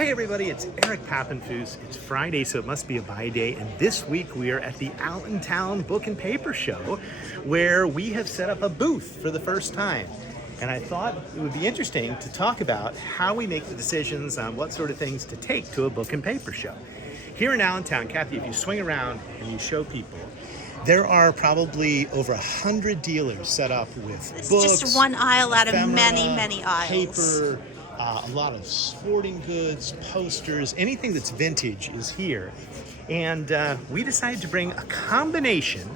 Hey everybody, it's Eric Pappenfuse. It's Friday, so it must be a buy day, and this week we are at the Allentown Book and Paper Show, where we have set up a booth for the first time. And I thought it would be interesting to talk about how we make the decisions on what sort of things to take to a book and paper show. Here in Allentown, Cathy, if you swing around and you show people, there are probably over 100 dealers set up with books, just one aisle out of ephemera, many aisles. Paper, a lot of sporting goods, posters, anything that's vintage is here. And we decided to bring a combination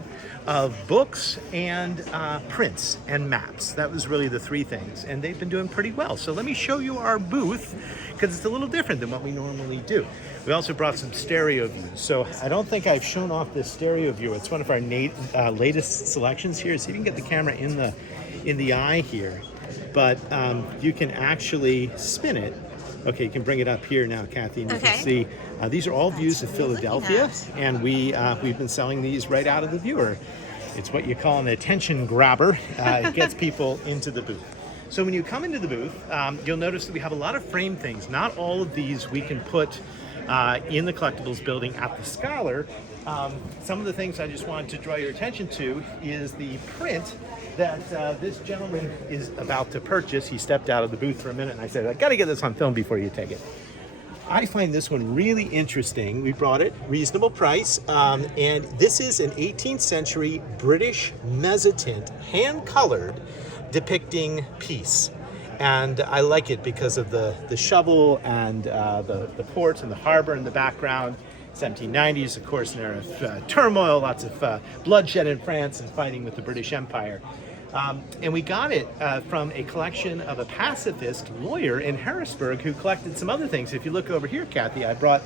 of books and prints and maps. That was really the three things, and they've been doing pretty well. So let me show you our booth, because it's a little different than what we normally do. We also brought some stereo views. So I don't think I've shown off this stereo view. It's one of our latest selections here. See if you can get the camera in the eye here. But you can actually spin it. Okay, you can bring it up here now, Cathy, and you can see these are all views of Philadelphia, and we've been selling these right out of the viewer. It's what you call an attention grabber. It gets people into the booth. So when you come into the booth, you'll notice that we have a lot of frame things. Not all of these we can put in the collectibles building at the Scholar. Some of the things I just wanted to draw your attention to is the print that this gentleman is about to purchase. He stepped out of the booth for a minute, and I said, I got to get this on film before you take it. I find this one really interesting. We brought it, reasonable price, and this is an 18th century British mezzotint, hand-colored, depicting peace. And I like it because of the shovel and the ports and the harbor in the background. 1790s, of course, an era of turmoil, lots of bloodshed in France and fighting with the British Empire. And we got it from a collection of a pacifist lawyer in Harrisburg who collected some other things. If you look over here, Cathy, I brought,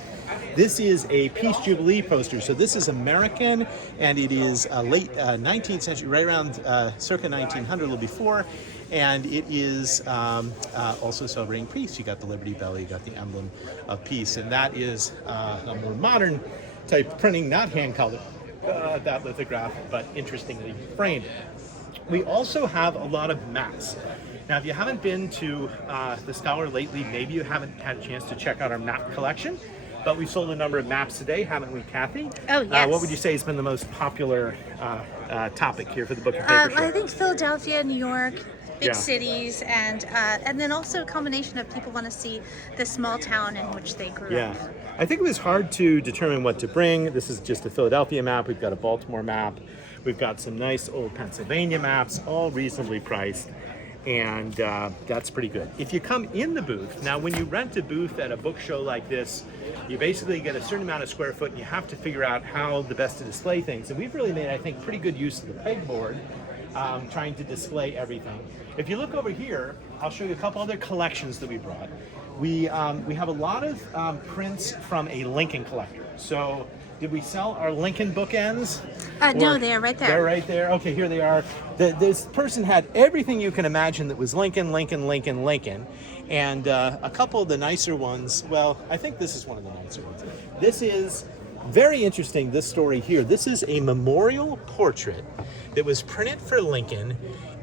this is a Peace Jubilee poster. So this is American, and it is late 19th century, right around circa 1900, a little before. And it is also celebrating peace. You got the Liberty Bell, you got the emblem of peace, and that is a more modern type printing, not hand-colored, that lithograph, but interestingly framed. We also have a lot of maps. Now, if you haven't been to the Scholar lately, maybe you haven't had a chance to check out our map collection, but we've sold a number of maps today, haven't we, Cathy? Oh, yes. What would you say has been the most popular topic here for the Book and Paper Show? I think Philadelphia, New York, big cities, and then also a combination of people want to see the small town in which they grew up. I think it was hard to determine what to bring. This is just a Philadelphia map. We've got a Baltimore map. We've got some nice old Pennsylvania maps, all reasonably priced, and that's pretty good. If you come in the booth, now when you rent a booth at a book show like this, you basically get a certain amount of square foot, and you have to figure out how the best to display things. And we've really made, I think, pretty good use of the pegboard, trying to display everything. If you look over here, I'll show you a couple other collections that we brought. We have a lot of prints from a Lincoln collector. So did we sell our Lincoln bookends? No, they're right there. They're right there. Okay, here they are. This person had everything you can imagine that was Lincoln, and a couple of the nicer ones. Well, I think this is one of the nicer ones. This is very interesting, this story here. This is a memorial portrait that was printed for Lincoln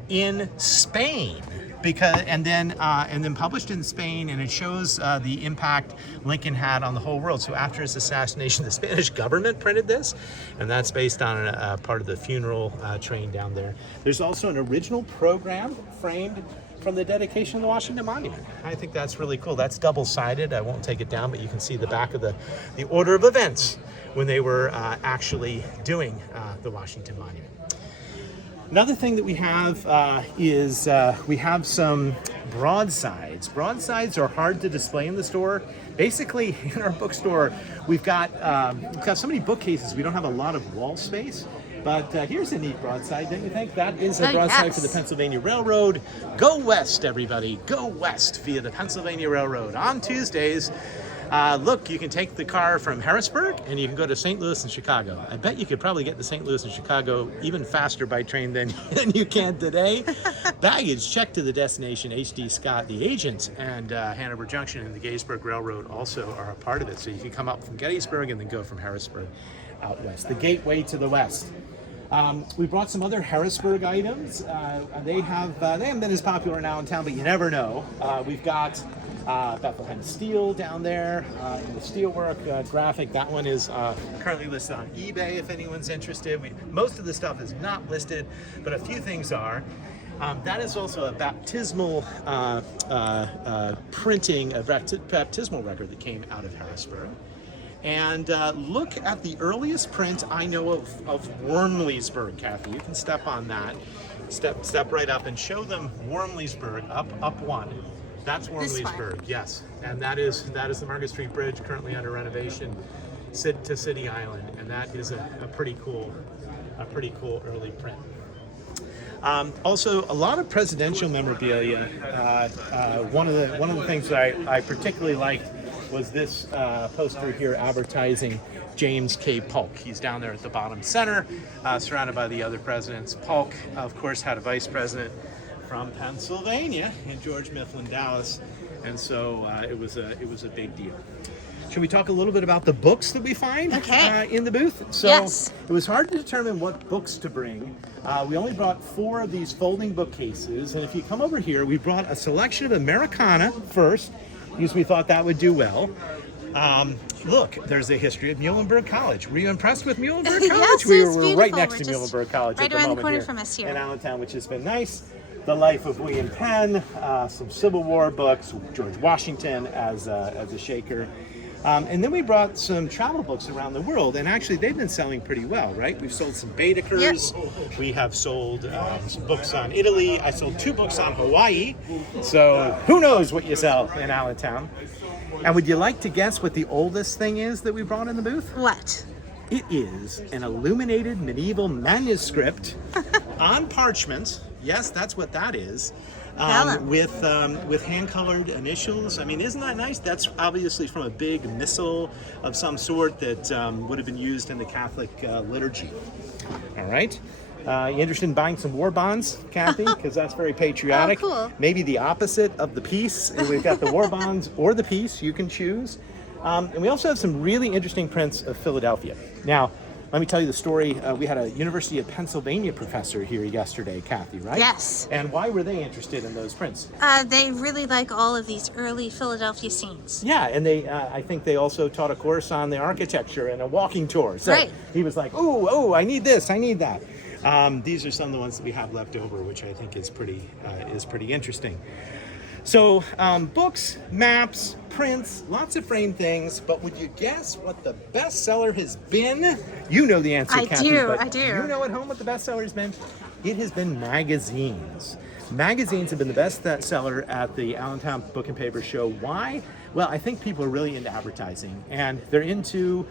in Spain, and then published in Spain, and it shows the impact Lincoln had on the whole world. So after his assassination, the Spanish government printed this, and that's based on a part of the funeral train down there. There's also an original program framed from the dedication of the Washington Monument. I think that's really cool. That's double-sided. I won't take it down, but you can see the back of the order of events when they were actually doing the Washington Monument. Another thing that we have is we have some broadsides. Broadsides are hard to display in the store. Basically, in our bookstore, we've got so many bookcases, we don't have a lot of wall space. But here's a neat broadside, don't you think? That is a broadside for the Pennsylvania Railroad. Go west, everybody. Go west via the Pennsylvania Railroad. On Tuesdays, look, you can take the car from Harrisburg and you can go to St. Louis and Chicago. I bet you could probably get to St. Louis and Chicago even faster by train than you can today. Baggage checked to the destination. H.D. Scott, the agent, and Hanover Junction and the Gettysburg Railroad also are a part of it. So you can come up from Gettysburg and then go from Harrisburg out west. The gateway to the west. We brought some other Harrisburg items. They haven't been as popular now in town, but you never know. We've got Bethlehem Steel down there in the steelwork graphic. That one is currently listed on eBay if anyone's interested. Most of the stuff is not listed, but a few things are. That is also a baptismal printing, a baptismal record that came out of Harrisburg. And look at the earliest print I know of Wormleysburg, Cathy. You can step on that. Step right up and show them Wormleysburg, up one. That's Wormleysburg, yes. And that is the Market Street Bridge, currently under renovation to City Island. And that is a pretty cool early print. Also, a lot of presidential memorabilia. One of the things that I particularly liked was this poster here advertising James K. Polk. He's down there at the bottom center, surrounded by the other presidents. Polk, of course, had a vice president from Pennsylvania in George Mifflin Dallas, and so it was a big deal. Should we talk a little bit about the books that we find in the booth? So yes. It was hard to determine what books to bring. We only brought 4 of these folding bookcases, and if you come over here, we brought a selection of Americana first, because we thought that would do well. Look, there's a history of Muhlenberg College. Were you impressed with Muhlenberg College? Yes, we're right next to Muhlenberg College right at the around moment the corner here from us here in Allentown, which has been nice. The Life of William Penn, some Civil War books, George Washington as a Shaker. And then we brought some travel books around the world, and actually they've been selling pretty well, right? We've sold some Badekers. Yep. We have sold some books on Italy. I sold 2 books on Hawaii. So who knows what you sell in Allentown. And would you like to guess what the oldest thing is that we brought in the booth? What? It is an illuminated medieval manuscript on parchment. Yes, that's what that is. With hand-colored initials. I mean, isn't that nice? That's obviously from a big missal of some sort that would have been used in the Catholic liturgy. All right. You interested in buying some war bonds, Cathy? Because that's very patriotic. Oh, cool. Maybe the opposite of the peace. We've got the war bonds or the peace. You can choose. And we also have some really interesting prints of Philadelphia. Now, let me tell you the story. We had a University of Pennsylvania professor here yesterday, Cathy, right? Yes. And why were they interested in those prints? They really like all of these early Philadelphia scenes. Yeah, and they I think they also taught a course on the architecture and a walking tour. So right. He was like, oh, I need this, I need that. These are some of the ones that we have left over, which I think is pretty interesting. So books, maps, prints, lots of framed things, but would you guess what the bestseller has been? You know the answer, Cathy. I do. You know at home what the bestseller has been? It has been magazines. Magazines have been the best seller at the Allentown Book and Paper Show. Why? Well, I think people are really into advertising, and they're into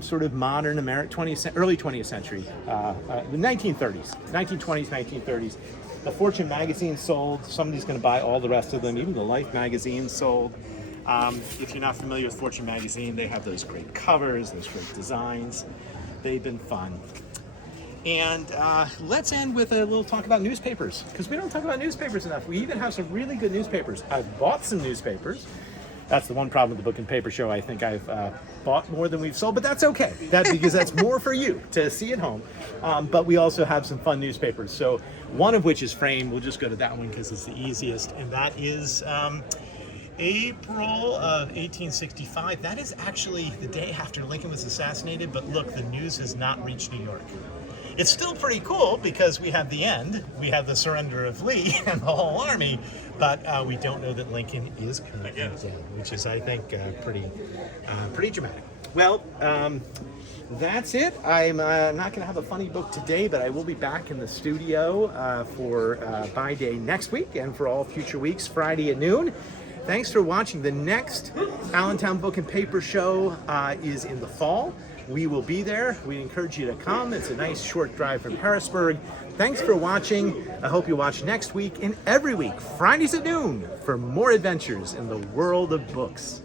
sort of modern early 20th century, the 1930s, 1920s, 1930s. The Fortune magazine sold. Somebody's going to buy all the rest of them. Even the Life magazine sold. If you're not familiar with Fortune magazine, they have those great covers, those great designs. They've been fun. And let's end with a little talk about newspapers, because we don't talk about newspapers enough. We even have some really good newspapers. I've bought some newspapers. That's the one problem with the Book and Paper Show. I think I've bought more than we've sold, but that's okay. Because that's more for you to see at home. But we also have some fun newspapers. So one of which is framed. We'll just go to that one because it's the easiest, and that is April of 1865. That is actually the day after Lincoln was assassinated. But look, the news has not reached New York. It's still pretty cool because we have the end, we have the surrender of Lee and the whole army, but we don't know that Lincoln is currently dead, which is, I think, pretty dramatic. Well, that's it. I'm not going to have a funny book today, but I will be back in the studio for Buy Day next week and for all future weeks, Friday at noon. Thanks for watching. The next Allentown Book and Paper Show is in the fall. We will be there. We encourage you to come. It's a nice short drive from Harrisburg. Thanks for watching. I hope you watch next week and every week, Fridays at noon, for more adventures in the world of books.